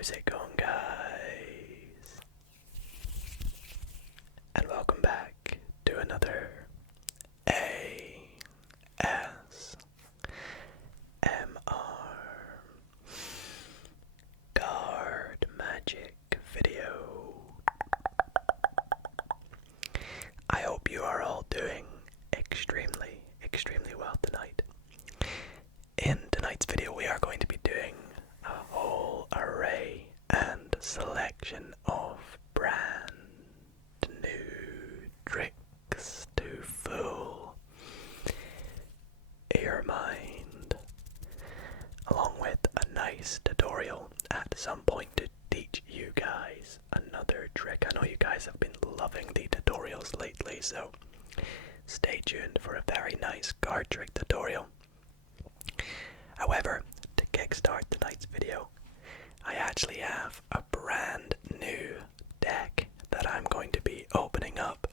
How's it going, guys? And welcome back to another ASMR card magic video. I hope you are all doing extremely well tonight. In tonight's video, we are going to be doing a whole array and selection of brand new tricks to fool your mind, along with a nice tutorial at some point to teach you guys another trick. I know you guys have been loving the tutorials lately, so stay tuned for a very nice card trick tutorial. However, to kickstart tonight's video, I actually have a brand new deck that I'm going to be opening up,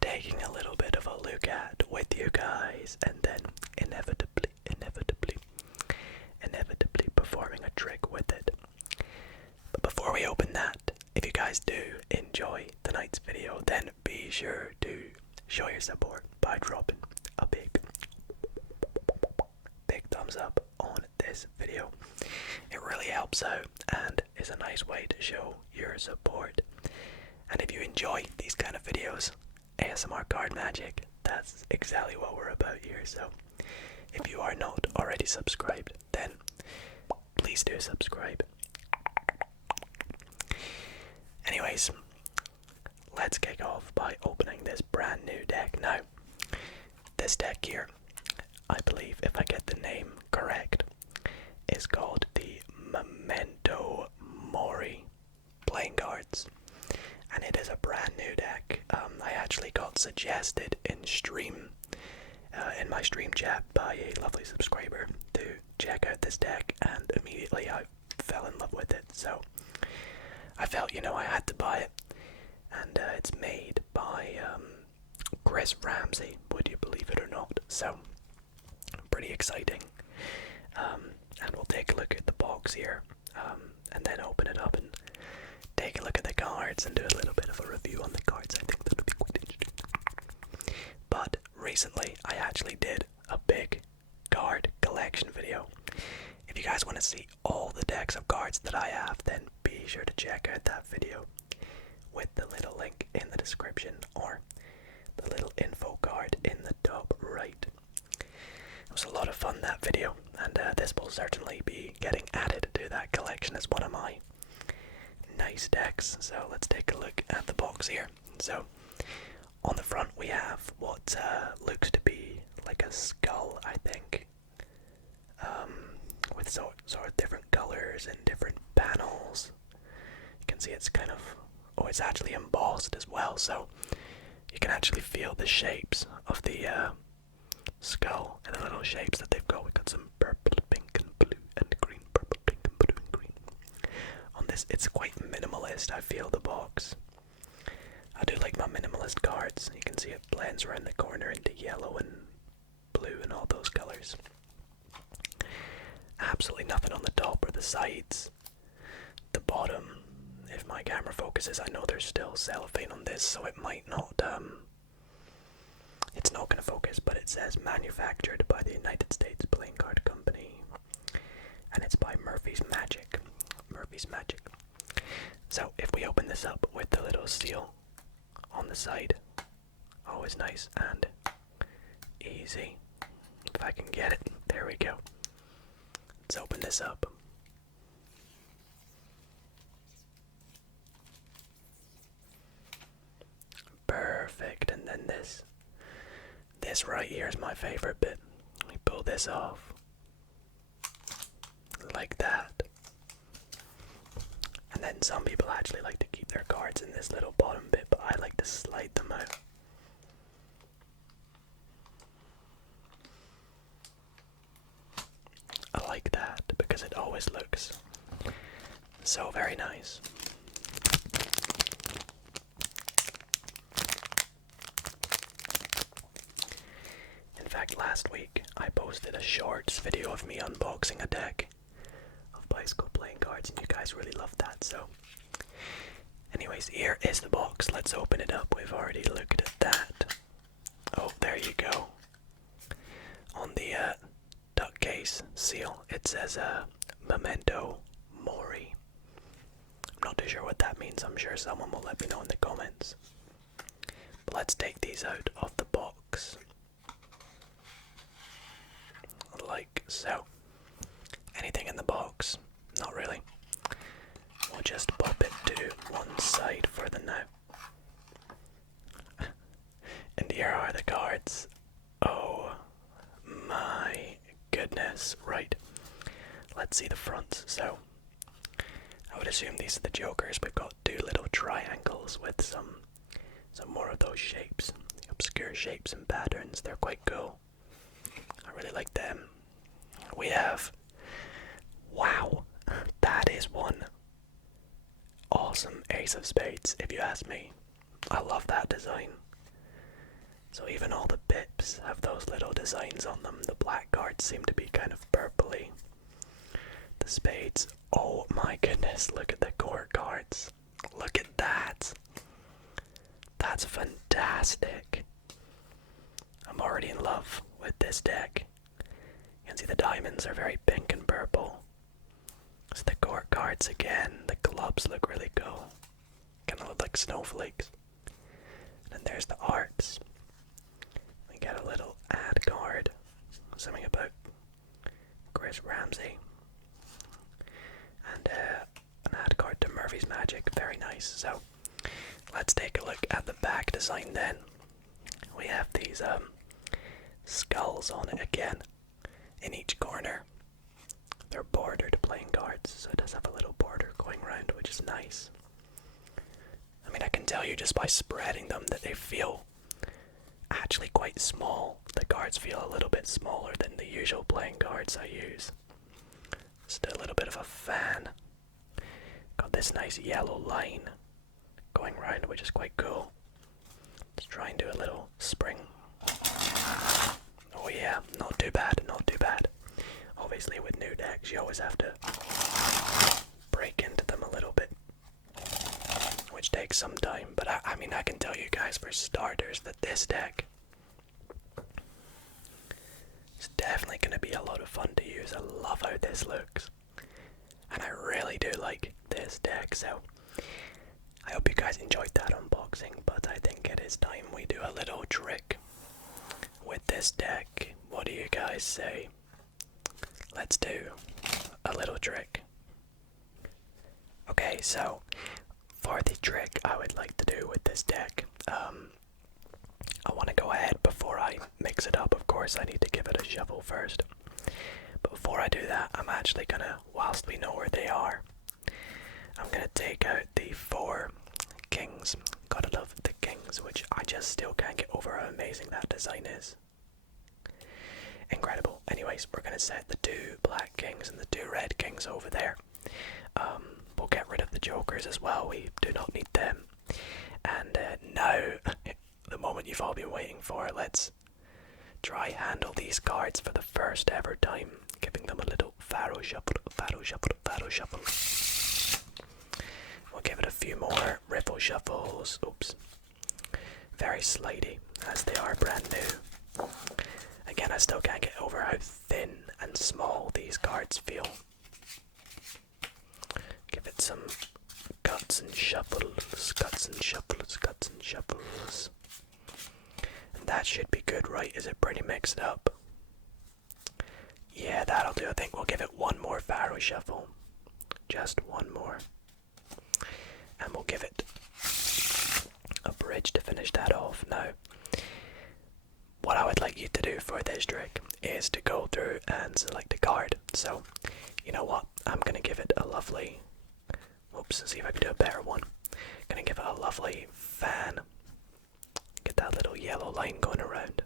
taking a little bit of a look at with you guys, and then inevitably performing a trick with it. But before we open that, if you guys do enjoy tonight's video, then be sure to show your support by dropping a big thumbs up on this video. It really helps out and is a nice way to show your support. And if you enjoy these kind of videos, ASMR card magic, that's exactly what we're about here. So if you are not already subscribed, then please do subscribe. Anyways, let's kick off by opening this brand new deck. Now, this deck here, I believe, if I get the name correct, is called the Memento Mori playing cards, and it is a brand new deck. I actually got suggested in my stream chat by a lovely subscriber to check out this deck, and immediately I fell in love with it. So I felt, I had to buy it, and it's made by Chris Ramsey, would you believe it or not? So pretty exciting. And we'll take a look at the box here, and then open it up and take a look at the cards and do a little bit of a review on the cards. I think that'll be quite interesting. But recently, I actually did a big card collection video. If you guys want to see all the decks of cards that I have, then be sure to check out that video with the little link in the description or the little info card in the top right. It was a lot of fun, that video, and this will certainly be getting added to that collection as one of my nice decks. So let's take a look at the box here. So on the front we have what looks to be like a skull, I think, with sort of different colors and different panels. You can see it's kind of, it's actually embossed as well, so you can actually feel the shapes of the skull and the little shapes that they've got. We've got some purple, pink, and blue, and green, purple, pink, and blue, and green. On this, it's quite minimalist, I feel, the box. I do like my minimalist cards. You can see it blends around the corner into yellow and blue and all those colors. Absolutely nothing on the top or the sides. The bottom, if my camera focuses, I know there's still cellophane on this, so it might not, it's not going to focus, but it says manufactured by the United States Playing Card Company, and it's by Murphy's Magic. So if we open this up with the little seal on the side, always nice and easy. If I can get it, there we go. Let's open this up. Perfect, and then this right here is my favorite bit. Let me pull this off like that. And then some people actually like to keep their cards in this little bottom bit, but I like to slide them out. I like that because it always looks so very nice. In fact, last week I posted a shorts video of me unboxing a deck of by school playing cards, and you guys really love that. So, anyways, here is the box. Let's open it up. We've already looked at that. Oh, there you go. On the duck case seal, it says Memento, Mori. I'm not too sure what that means. I'm sure someone will let me know in the comments. But let's take these out of the box. Like so. Anything in the box? Not really. We'll just pop it to one side for the now. And here are the cards. Oh my goodness. Right. Let's see the fronts. So, I would assume these are the jokers. We've got two little triangles with some more of those shapes. Obscure shapes and patterns. They're quite cool. I really like them. We have... Wow. That is one awesome ace of spades, if you ask me. I love that design. So even all the pips have those little designs on them. The black cards seem to be kind of purpley. The spades, oh my goodness, look at the court cards. Look at that. That's fantastic. I'm already in love with this deck. You can see the diamonds are very pink and purple. It's the court cards again. The clubs look really cool. Kind of look like snowflakes. And there's the arts. We get a little ad card. Something about Chris Ramsey. And an ad card to Murphy's Magic. Very nice. So let's take a look at the back design then. We have these skulls on it again. In each corner. They're bordered playing cards, so it does have a little border going around, which is nice. I mean, I can tell you just by spreading them that they feel actually quite small. The cards feel a little bit smaller than the usual playing cards I use. Just a little bit of a fan. Got this nice yellow line going around, which is quite cool. Let's try and do a little spring. Oh yeah, not too bad, not too bad. Obviously with new decks you always have to break into them a little bit, which takes some time, but I mean I can tell you guys for starters that this deck is definitely going to be a lot of fun to use. I love how this looks, and I really do like this deck, so I hope you guys enjoyed that unboxing, but I think it is time we do a little trick with this deck. What do you guys say? Let's do a little trick. Okay, so for the trick I would like to do with this deck, I want to go ahead before I mix it up. Of course, I need to give it a shuffle first. But before I do that, I'm actually gonna, whilst we know where they are, I'm gonna take out the 4 kings. Gotta love the kings, which I just still can't get over how amazing that design is. Incredible. Anyways, we're gonna set the 2 black kings and the 2 red kings over there. We'll get rid of the jokers as well. We do not need them. And now, the moment you've all been waiting for, let's try handle these cards for the first ever time, giving them a little faro shuffle, faro shuffle, faro shuffle. We'll give it a few more riffle shuffles. Oops. Very slidey, as they are brand new. Again, I still can't get over how thin and small these cards feel. Give it some guts and shuffles, guts and shuffles, guts and shuffles. And that should be good, right? Is it pretty mixed up? Yeah, that'll do. I think we'll give it one more faro shuffle. Just one more. And we'll give it a bridge to finish that off. Now, what I would like you to do for this trick is to go through and select a card. So, you know what? I'm going to give it a lovely... Oops, see if I can do a better one. Going to give it a lovely fan. Get that little yellow line going around.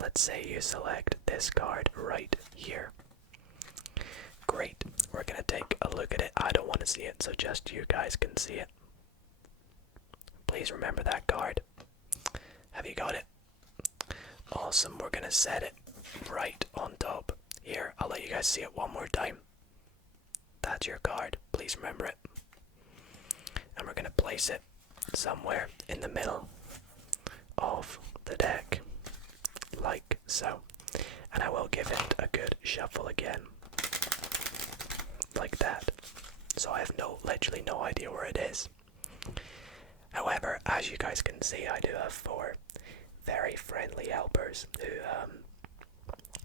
Let's say you select this card right here. Great. We're going to take a look at it. I don't want to see it, so just you guys can see it. Please remember that card. Have you got it? Awesome. We're going to set it right on top. Here, I'll let you guys see it one more time. That's your card. Please remember it. And we're going to place it somewhere in the middle of the deck, like so. And I will give it a good shuffle again, like that. So I have literally no idea where it is. However, as you guys can see, I do have 4 very friendly helpers who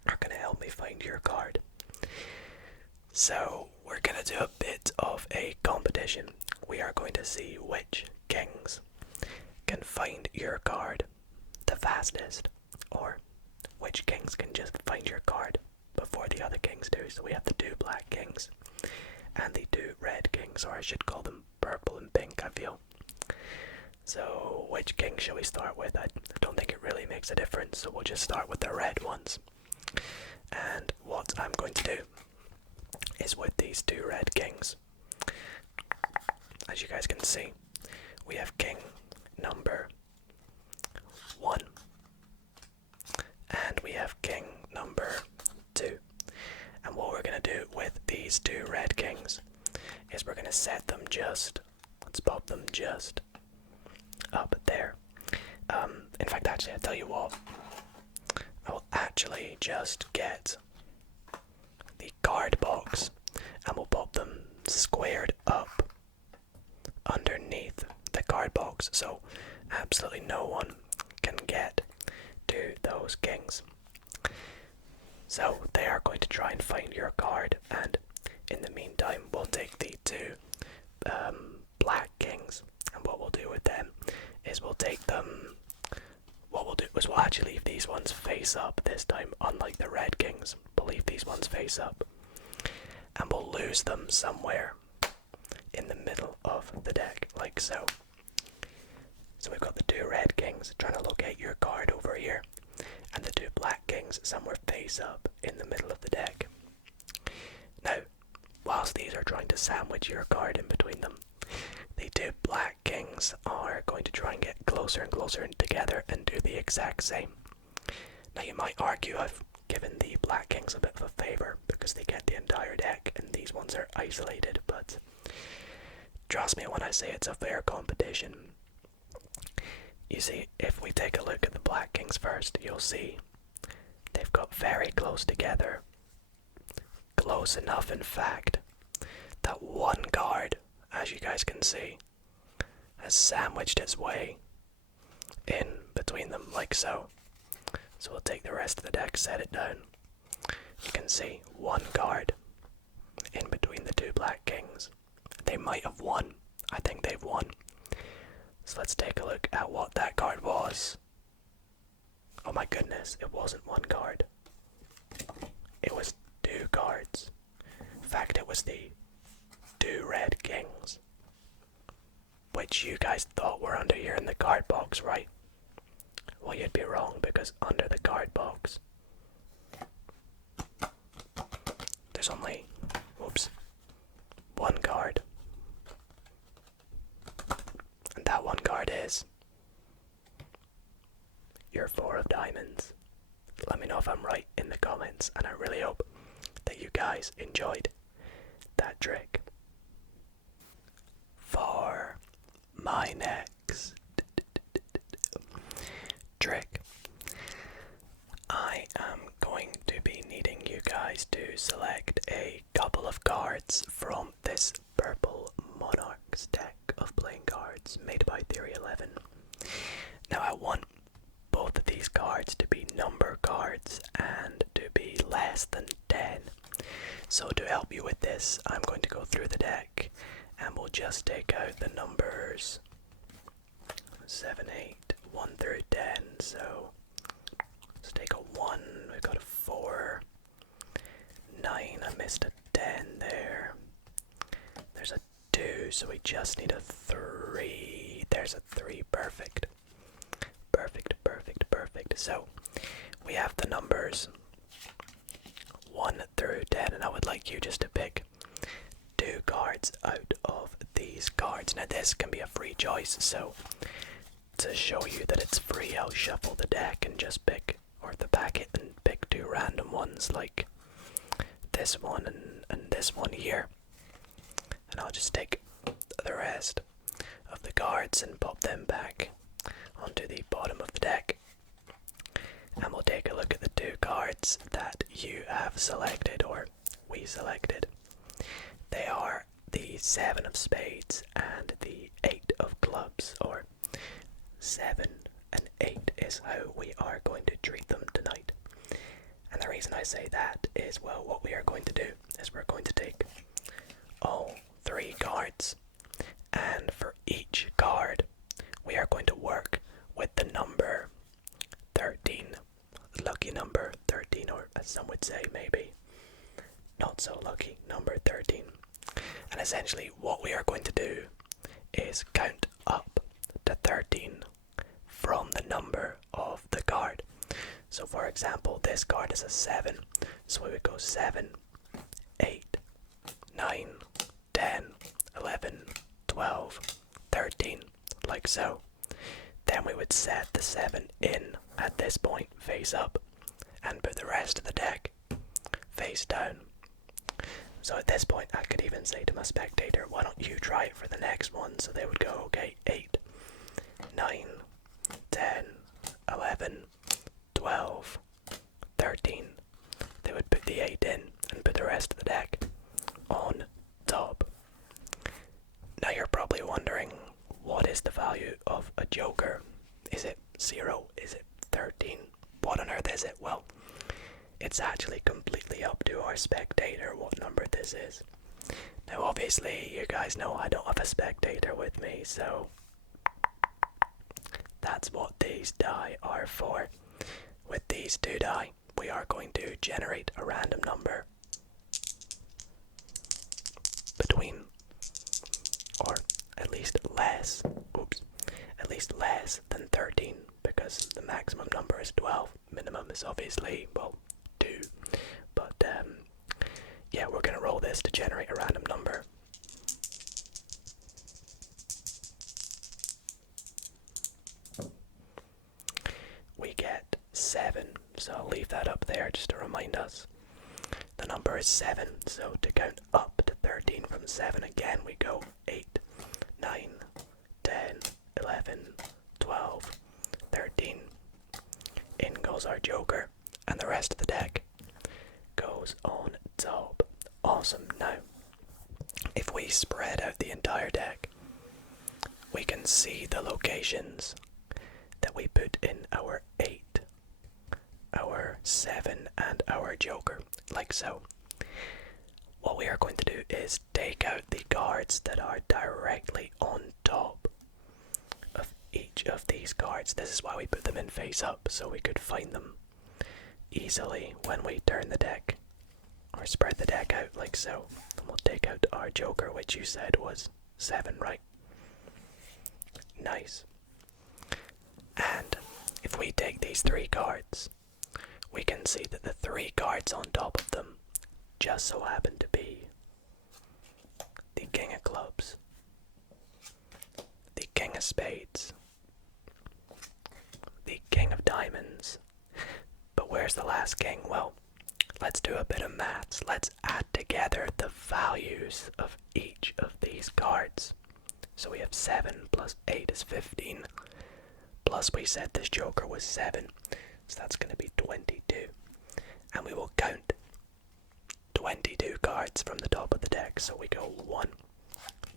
are going to help me find your card. So we're going to do a bit of a competition. We are going to see which kings can find your card the fastest, or which kings can just find your card before the other kings do. So we have the 2 black kings and the 2 red kings, or I should call them purple and pink, I feel. So which king shall we start with? I don't think it really makes a difference, so we'll just start with the red ones. And what I'm going to do is with these 2 red kings, as you guys can see, we have king number 1 and we have king number 2. And what we're going to do with these 2 red kings is we're going to set them let's pop them just up there. In fact, actually, I'll tell you what, I will actually just get the card box and we'll pop them squared up underneath the card box, so absolutely no one can get to those kings. So they are going to try and find your card, and in the meantime we'll take the 2 black kings, and what we'll do with them is we'll take them, what we'll do is we'll actually leave these ones face up this time, unlike the red kings. We'll leave these ones face up and we'll lose them somewhere in the middle of the deck, like so. So we've got the 2 red kings trying to locate your card over here, and the 2 black kings somewhere face up in the middle of the deck. Now, whilst these are trying to sandwich your card in between them, the 2 black kings are going to try and get closer and closer together and do the exact same. Now you might argue I've given the black kings a bit of a favour because they get the entire deck and these ones are isolated, but trust me when I say it's a fair competition. You see, if we take a look at the black kings first, you'll see they've got very close together. Close enough, in fact, that one card, as you guys can see, has sandwiched its way in between them, like so. So we'll take the rest of the deck, set it down. You can see one card in between the 2 black kings. They might have won. I think they've won. So let's take a look at what that card was. Oh my goodness, it wasn't 1 card. It was 2 cards. In fact, it was the 2 red kings, which you guys thought were under here in the card box, right? Well, you'd be wrong, because under the card box there's only, 1 card. And that 1 card is your 4 of diamonds. Let me know if I'm right in the comments, and I really hope that you guys enjoyed that trick. For my next trick, I am going to be needing you guys to select a couple of cards from this purple Monarchs deck of playing cards made by Theory 11. Now I want both of these cards to be number cards and to be less than 10. So to help you with this, I'm going to go through the deck and we'll just take out the numbers 7, 8, 1 through 10. So let's take a 1, we got a 4, 9, I missed a 10 there. There's a 2, so we just need a 3. There's a 3, perfect. Perfect, perfect, perfect. So we have the numbers 1 through 10, and I would like you just to pick 2 cards out of these cards. Now this can be a free choice, so to show you that it's free, I'll shuffle the deck and just pick, or the packet, and pick 2 random ones like this one and this one here. And I'll just take the rest of the cards and pop them back onto the bottom of the deck. And we'll take a look at the two cards that you have selected, or we selected. They are the 7 of spades and the 8 of clubs, or 7 and 8 is how we are going to treat them tonight. And the reason I say that is, well, what we are going to do is we're going to take all 3 cards, and for each card we are going to work with the number 13, lucky number 13, or as some would say, maybe not so lucky number 13. And essentially what we are going to do is count up to 13 from the number of the card. So for example, this card is a 7, so we would go 7, 8, 9, 10, 11, 12, 13, like so. Then we would set the 7 in at this point, face up, and put the rest of the deck face down. So at this point I could even say to my spectator, why don't you try it for the next one? So they would go, okay, 8, 9, 10, 11, 12, 13. They would put the 8 in and put the rest of the deck on top. Now you're probably wondering, what is the value of a joker? Is it 0? Is it 13? What on earth is it? Well, it's actually completely up to our spectator what number this is. Now obviously you guys know I don't have a spectator with me, so that's what these die are for. With these 2 die, we are going to generate a random number between, or at least less, at least less than 13, because the maximum number is 12. Minimum is obviously, well, 2. But yeah, we're gonna roll this to generate a random number. We get 7, so I'll leave that up there just to remind us. The number is 7, so to count up to 13 from 7 again, we go 8, 9, 10, 11, 12, 13. In goes our joker, and the rest of the deck goes on top. Awesome. Now, if we spread out the entire deck, we can see the locations that we put in our 8, our 7, and our joker, like so. What we are going to do is take out the cards that are directly on top of each of these cards. This is why we put them in face up, so we could find them easily when we turn the deck, or spread the deck out like so. And we'll take out our joker, which you said was 7, right? Nice. And if we take these 3 cards, we can see that the 3 cards on top of them just so happen to be the King of Clubs, the King of Spades, the King of Diamonds. But where's the last king? Well, let's do a bit of maths. Let's add together the values of each of these cards. So we have 7 plus 8 is 15. Plus we said this joker was 7. So that's going to be 22. And we will count 22 cards from the top of the deck. So we go 1,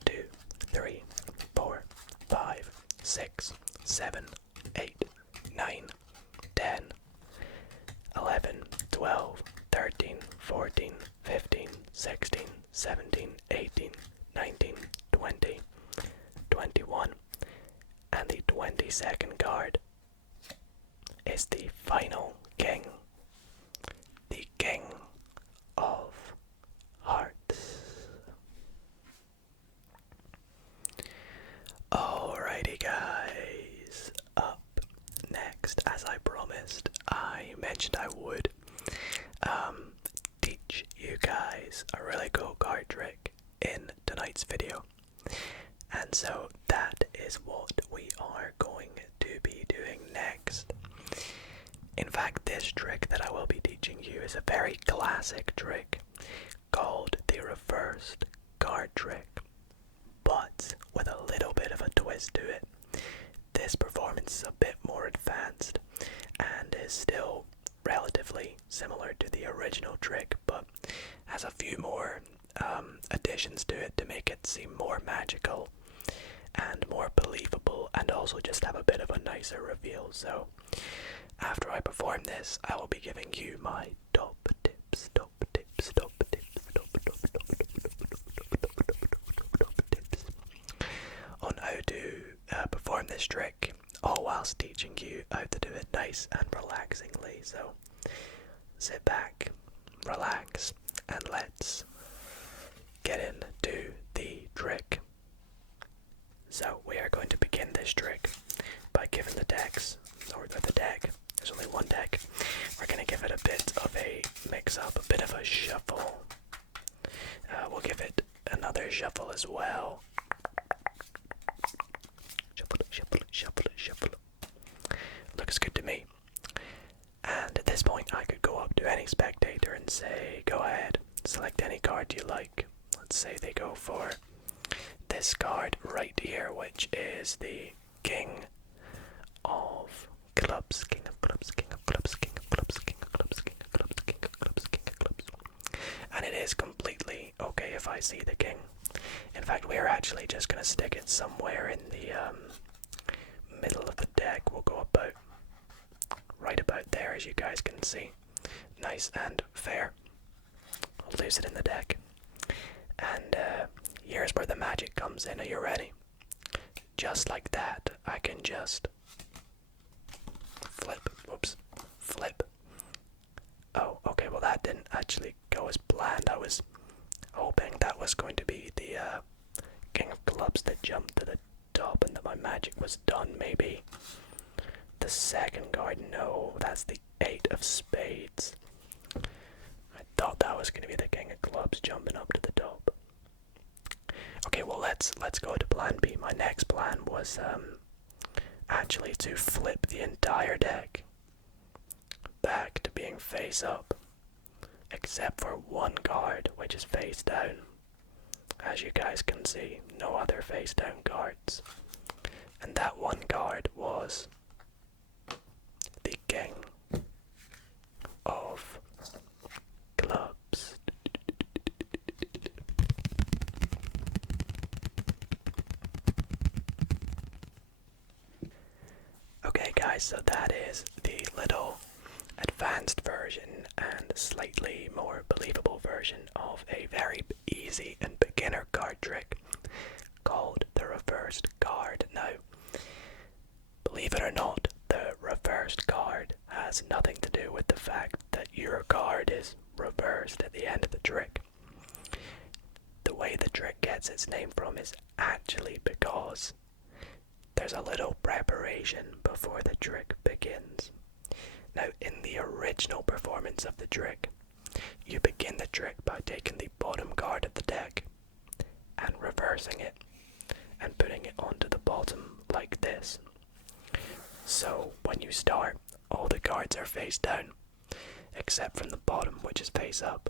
2, 3, 4, 5, 6, 7, 8, 9, 10, 11, 12, 13, 14, 15, 16, 17, 18, 19, 20, 21. And the 22nd card is the final king. The King of Hearts. Alrighty guys, up next, as I promised, I mentioned I would teach you guys a really cool card trick in tonight's video. And so that is what we are going to be doing next. In fact, this trick that I will be teaching you is a very classic trick called the reversed card trick, but with a little bit of a twist to it. This performance is a bit more advanced and is still relatively similar to the original trick, but has a few more additions to it to make it seem more magical and more believable, and also just have a bit of a nicer reveal. So after I perform this, I will be giving you my top tips on how to perform this trick, all whilst teaching you how to do it nice and relaxingly. So sit back, relax, and let's get into the trick. So we are going to begin this trick by giving the decks, or the deck, there's only one deck, we're going to give it a bit of a mix up, a bit of a shuffle. We'll give it another shuffle as well. Shuffle. Looks good to me. And at this point I could go up to any spectator and say, go ahead, select any card you like. Let's say they go for this card right here, which is the King of Clubs. King of Clubs, King of Clubs, King of Clubs, King of Clubs, King of Clubs, King of Clubs, King of Clubs. And it is completely okay if I see the King. In fact, we're actually just going to stick it somewhere in the middle of the deck. We'll go about right about there, as you guys can see. Nice and fair. I'll lose it in the deck. And here's where the magic comes in. Are you ready? Just like that, I can just flip. Whoops. Flip. Oh, okay, well that didn't actually go as planned. I was hoping that was going to be the King of Clubs that jumped to the top and that my magic was done. Maybe the second card. No, that's the Eight of Spades. I thought that was going to be the King of Clubs jumping up to the top. Okay, well let's go to plan B. My next plan was actually to flip the entire deck back to being face up, except for one card which is face down. As you guys can see, no other face down cards. And that one card was the King of Clubs. Okay guys, so that is the little advanced version and slightly more believable version of a very easy and beginner card trick called the reversed card. Now, believe it or not, the reversed card has nothing to do with the fact that your card is reversed at the end of the trick. The way the trick gets its name from is actually because there's a little preparation before the trick begins. Now, in the original performance of the trick, you begin the trick by taking the bottom card of the deck and reversing it and putting it onto the bottom like this. So when you start, all the cards are face down, except from the bottom, which is face up.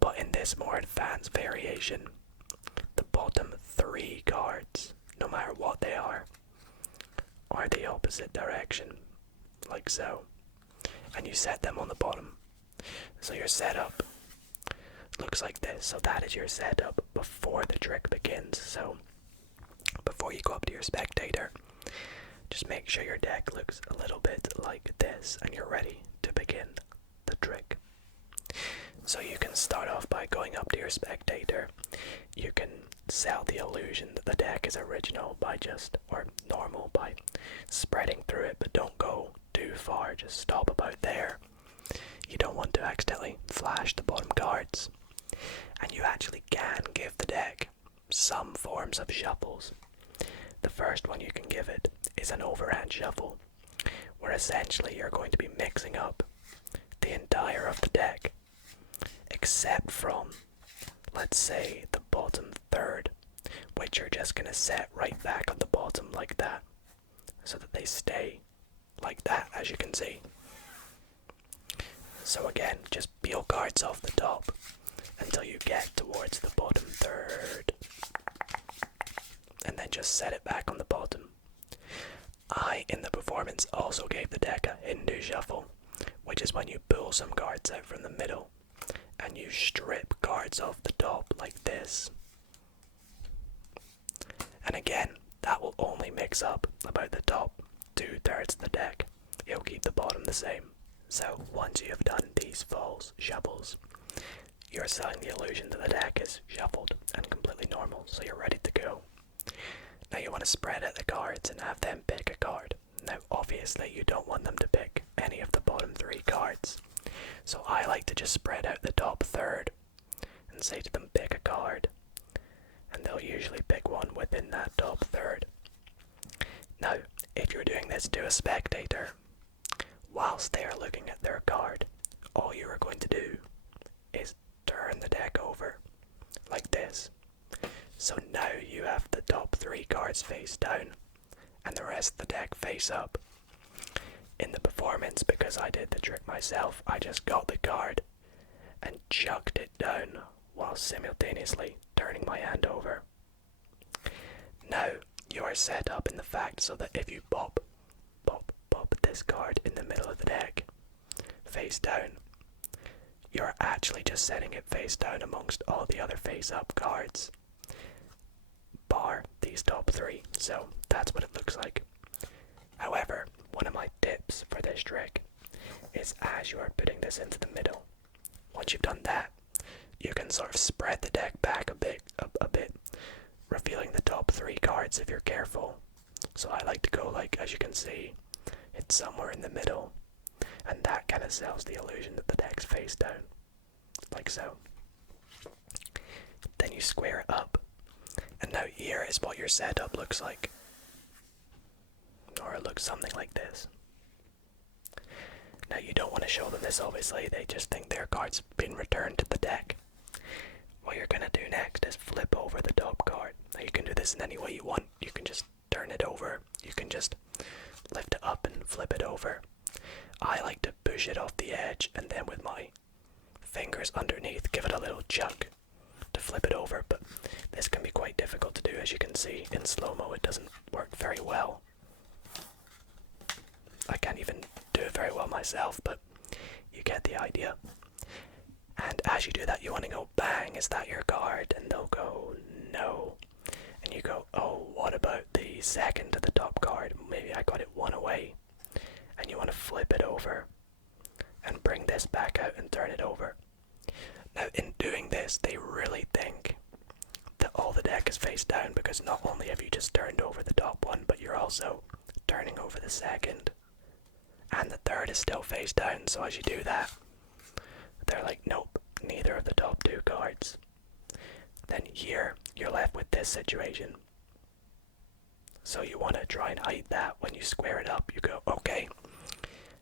But in this more advanced variation, the bottom three cards, no matter what they are the opposite direction, like so. And you set them on the bottom. So your setup looks like this. So that is your setup before the trick begins. So before you go up to your spectator, just make sure your deck looks a little bit like this and you're ready to begin the trick. So you can start off by going up to your spectator. You can sell the illusion that the deck is original by or normal by spreading through it, but don't go too far, just stop about there. You don't want to accidentally flash the bottom cards. And you actually can give the deck some forms of shuffles. The first one you can give it is an overhand shuffle, where essentially you're going to be mixing up the entire of the deck, except from, let's say, the bottom third, which you're just going to set right back on the bottom like that, so that they stay like that, as you can see. So again, just peel cards off the top, until you get towards the bottom third, and then just set it back on the bottom. I, in the performance, also gave the deck a Hindu shuffle, which is when you pull some cards out from the middle and you strip cards off the top like this. And again, that will only mix up about the top 2/3 of the deck. It'll keep the bottom the same. So once you have done these false shuffles, you're selling the illusion that the deck is shuffled and completely normal, so you're ready to go. Now you want to spread out the cards and have them pick a card. Now obviously you don't want them to pick any of the bottom 3 cards, so I like to just spread out the top third and say to them pick a card, and they'll usually pick one within that top third. Now if you're doing this to a spectator, whilst they are looking at their card, all you are going to do is turn the deck over like this. So now you have the top 3 cards face down and the rest of the deck face up. In the performance, because I did the trick myself, I just got the card and chucked it down while simultaneously turning my hand over. Now you are set up in the fact so that if you pop this card in the middle of the deck face down, you're actually just setting it face down amongst all the other face up cards, bar these top 3. So that's what it looks like. However, one of my tips for this trick is, as you are putting this into the middle, once you've done that, you can sort of spread the deck back a bit, revealing the top 3 cards if you're careful. So I like to go like, as you can see, it's somewhere in the middle, and that kind of sells the illusion that the deck's face down, like so. Then you square it up, and now here is what your setup looks like. Or it looks something like this. Now you don't want to show them this, obviously, they just think their card's been returned to the deck. What you're going to do next is flip over the top card. Now you can do this in any way you want. You can just turn it over, you can just lift it up and flip it over. I like to push it off the edge and then with my fingers underneath give it a little chuck to flip it over, but this can be quite difficult to do. As you can see in slow-mo, it doesn't work very well. I can't even do it very well myself, but you get the idea. And as you do that, you want to go, bang, is that your card? And they'll go, no. And you go, oh, what about the second to the top card? Maybe I got it one away. And you want to flip it over and bring this back out and turn it over. Now in doing this, they really think that all the deck is face down, because not only have you just turned over the top one, but you're also turning over the second. And the third is still face down, so as you do that, they're like, nope, neither of the top 2 cards. Then here, you're left with this situation. So you want to try and hide that. When you square it up, you go, okay,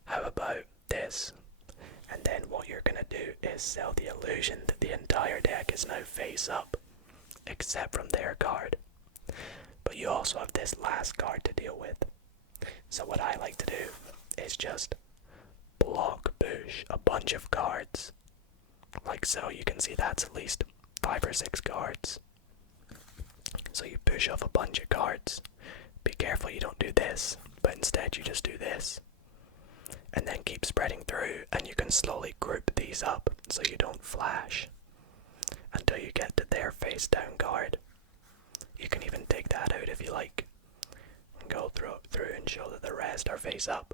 how about this? And then what you're going to do is sell the illusion that the entire deck is now face up, except from their card. But you also have this last card to deal with. So what I like to do is just block push a bunch of cards. Like so, you can see that's at least 5 or 6 cards. So you push off a bunch of cards. Be careful you don't do this, but instead you just do this. And then keep spreading through, and you can slowly group these up so you don't flash until you get to their face down card. You can even take that out if you like, and go through and show that the rest are face up,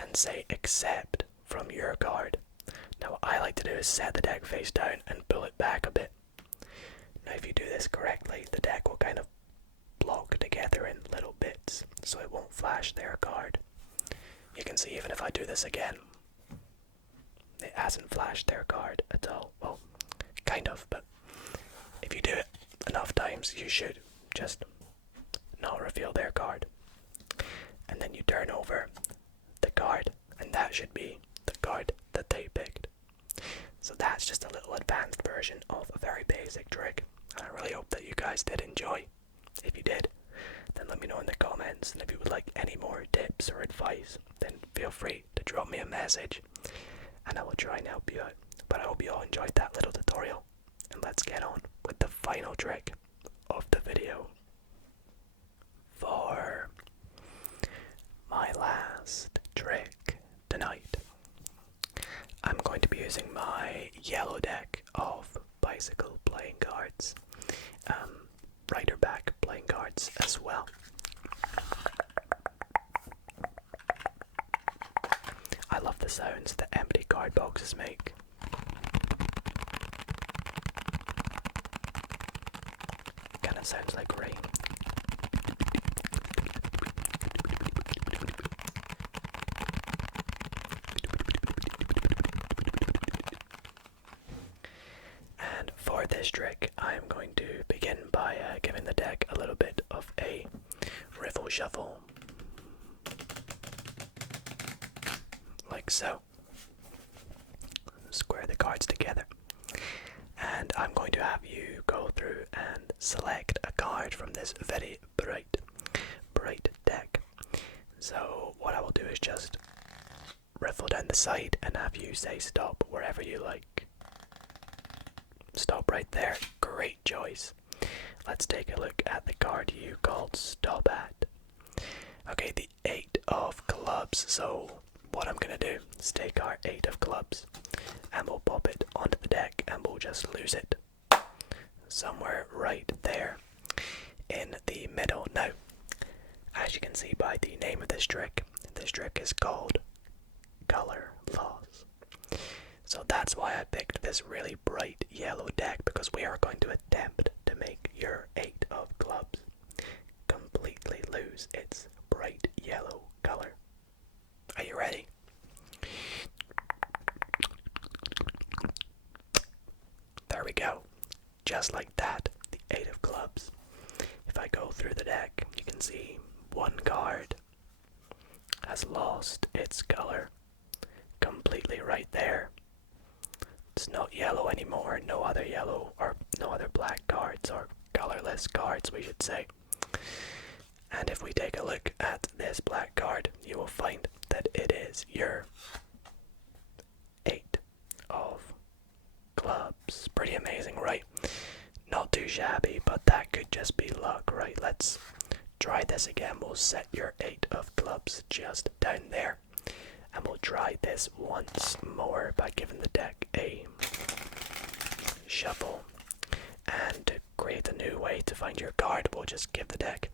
and say except from your card. Now what I like to do is set the deck face down and pull it back a bit. Now if you do this correctly, the deck will kind of block together in little bits, so it won't flash their card. You can see even if I do this again, it hasn't flashed their card at all. Well, kind of, but if you do it enough times, you should just not reveal their card. And then you turn over the card, and that should be the card that they picked. So that's just a little advanced version of a very basic trick, and I really hope that you guys did enjoy. If you did, then let me know in the comments, and if you would like any more tips or advice, then feel free to drop me a message, and I will try and help you out. But I hope you all enjoyed that little tutorial, and let's get on with the final trick of the video. For my last trick tonight, I'm going to be using my yellow deck of bicycle playing cards, rider back playing cards as well. I love the sounds that empty card boxes make. Kinda sounds like rain. And for this trick, I am going to begin by giving the deck a little bit of a riffle shuffle. Like so. Square the cards together. And I'm going to have you go through and select a card from this very bright deck. So what I will do is just riffle down the side and have you say stop wherever you like. Stop right there. Great choice. Let's take a look at the card you called stop at. Okay, the 8 of clubs. So what I'm gonna do is take our 8 of clubs and we'll pop it onto the deck and we'll just lose it somewhere right there in the middle. Now, as you can see by the name of this trick is called color loss. So that's why I picked this really bright yellow deck, because we are going to attempt to make your 8 of clubs completely lose its bright yellow color. Are you ready? There we go. Just like that, the 8 of clubs. If I go through the deck, you can see one card has lost its color completely right there. It's not yellow anymore, no other yellow or no other black cards, or colorless cards we should say. And if we take a look at this black card, you will find that it is your 8 of clubs. Pretty amazing, right? Not too shabby, but that could just be luck, right? Let's try this again. We'll set your 8 of clubs just down there. And we'll try this once more by giving the deck a shuffle. And to create a new way to find your card, we'll just give the deck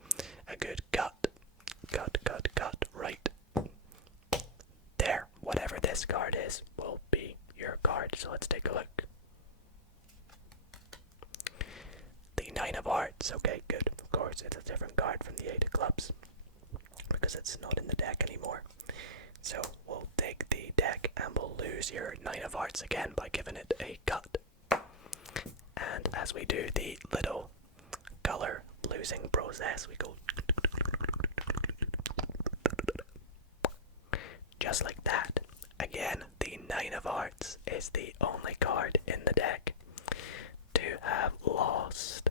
a good cut right there. Whatever this card is will be your card. So let's take a look. The 9 of hearts. Okay, good. Of course, it's a different card from the 8 of clubs because it's not in the deck anymore. So we'll take the deck and we'll lose your 9 of hearts again by giving it a cut. And as we do the little color losing process, we go just like that. Again, the 9 of hearts is the only card in the deck to have lost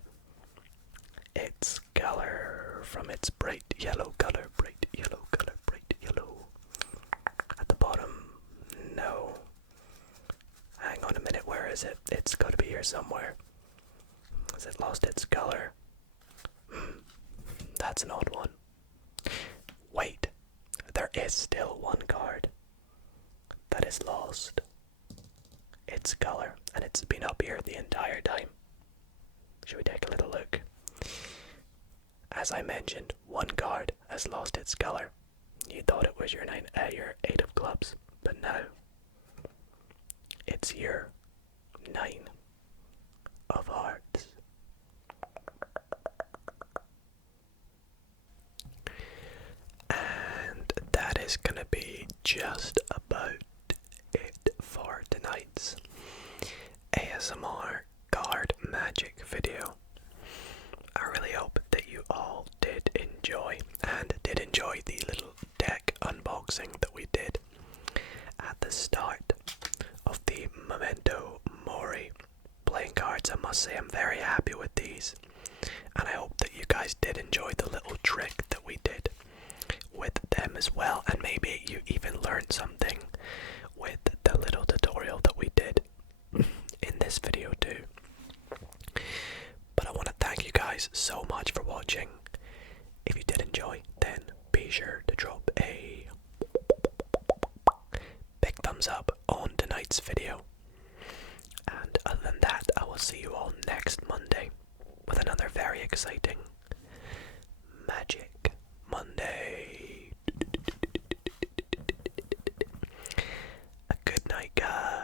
its color from its bright yellow color, bright yellow color, bright yellow. At the bottom, no. Hang on a minute, where is it? It's got to be here somewhere. Has it lost its color? That's an odd one. Wait, there is still one card that is lost its color, and it's been up here the entire time. Should we take a little look? As I mentioned, one card has lost its color. You thought it was your 8 of clubs, but no. It's your 9 of hearts. And that is gonna be just about it for tonight's ASMR card magic video. I really hope that you all did enjoy the little deck unboxing that we did at the start of the Memento Mori playing cards. I must say I'm very happy with these, and I hope that you guys did enjoy the little trick that we did with them as well, and maybe you even learned something with the little tutorial that we did. this video too. But I want to thank you guys so much for watching. If you did enjoy, then be sure to drop a big thumbs up on tonight's video. And other than that, I will see you all next Monday with another very exciting Magic Monday. A good night, guys.